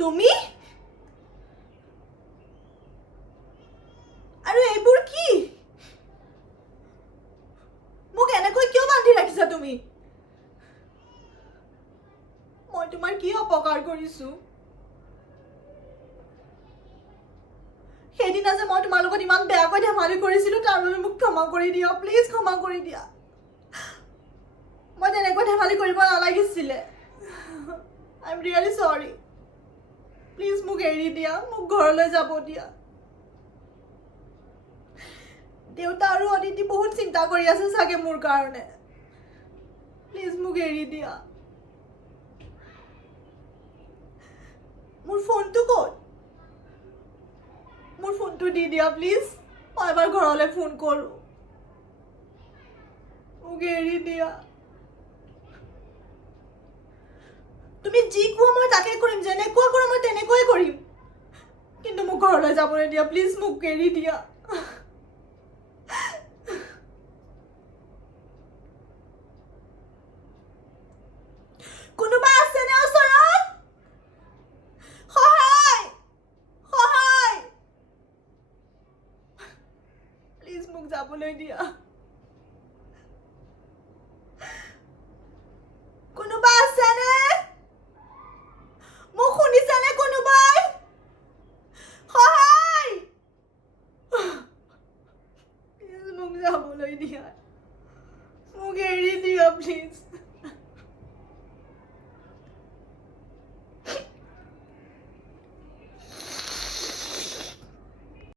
তুমি আৰু এইবোৰ কি মোক এনেকৈ কিয় বান্ধি ৰাখিছা তুমি মই তোমাৰ কি অপকাৰ কৰিছো সেইদিনা যে মই তোমাৰ লগত ইমান বেয়াকৈ ধেমালি কৰিছিলো তাৰ বাবে মোক ক্ষমা কৰি দিয়া প্লিজ ক্ষমা কৰি দিয়া মই তেনেকৈ ধেমালি কৰিব নালাগিছিলে আই এম ৰিয়েলি সৰি প্লিজ মোক এৰি দিয়া মোক ঘৰলৈ যাব দিয়া দেউতা আৰু অদিতি বহুত চিন্তা কৰি আছে চাগে মোৰ কাৰণে প্লিজ মোক এৰি দিয়া মোৰ ফোনটো ক'ত মোৰ ফোনটো দি দিয়া প্লিজ মই এবাৰ ঘৰলৈ ফোন কৰো মোক এৰি দিয়া তুমি যি কোৱা মই তাকে কৰিম যেনেকুৱা কৰা মই তেনেকুৱাই কৰিম কিন্তু মোক ঘৰলৈ যাবলৈ দিয়া প্লিজ মোক এৰি দিয়া কোনোবা আছেনে ওচৰত সহায় সহায় প্লিজ মোক যাবলৈ দিয়া কোনোবা আছেনে মোক শুনিছেনে কোনোবাই সহায় প্লিজ মোক যাবলৈ দিয়া মোক এৰি দিয়া প্লিজ